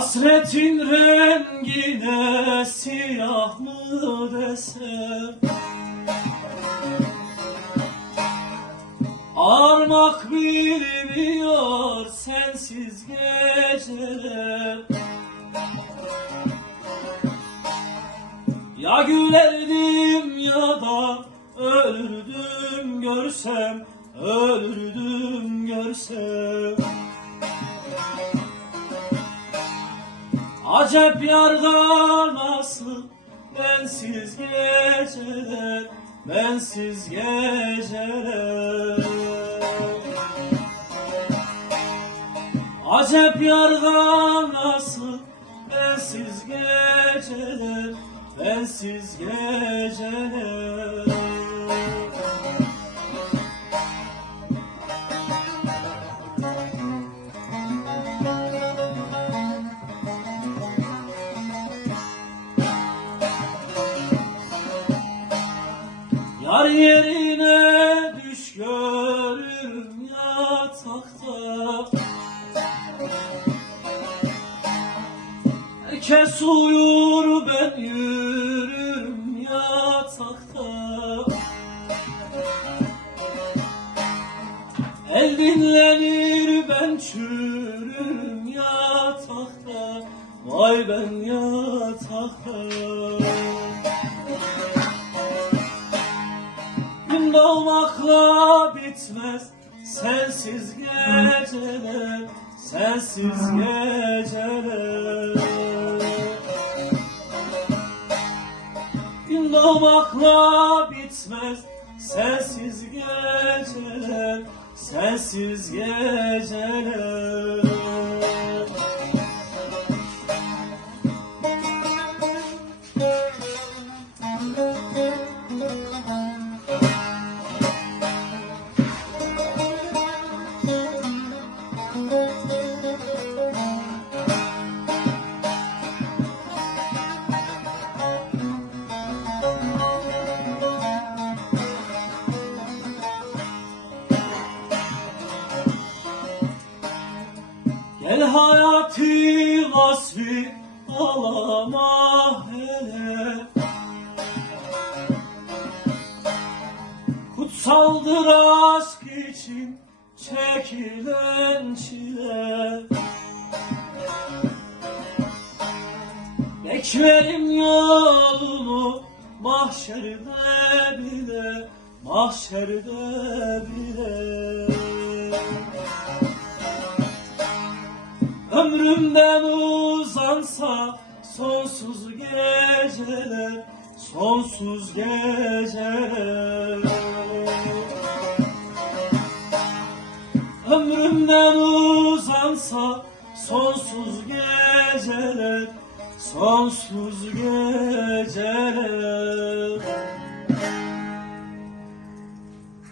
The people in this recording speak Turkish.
Hasretin rengine siyah mı desem? Armak bilmiyor sensiz geceler. Ya gülerdim ya da ölürdüm görsem Ölürdüm görsem Acep yarda nasıl? Bensiz geceler Bensiz geceler. Acep yarda nasıl? Bensiz geceler Bensiz geceler Yar yerine düş görürüm yatakta. Herkes uyur ben yürürüm yatakta. El dinlenir ben çürürüm yatakta. Vay ben yatakta Doğmakla bitmez sensiz geceler, sensiz geceler. Gün doğmakla bitmez sensiz geceler, sensiz geceler. Gel hayatı vasfi alama hele. Kutsaldır aşk için çekilen çile. Beklerim yolunu mahşerde bile Mahşerde bile Ömrümden uzansa sonsuz geceler, sonsuz geceler. Ömrümden uzansa sonsuz geceler, sonsuz geceler.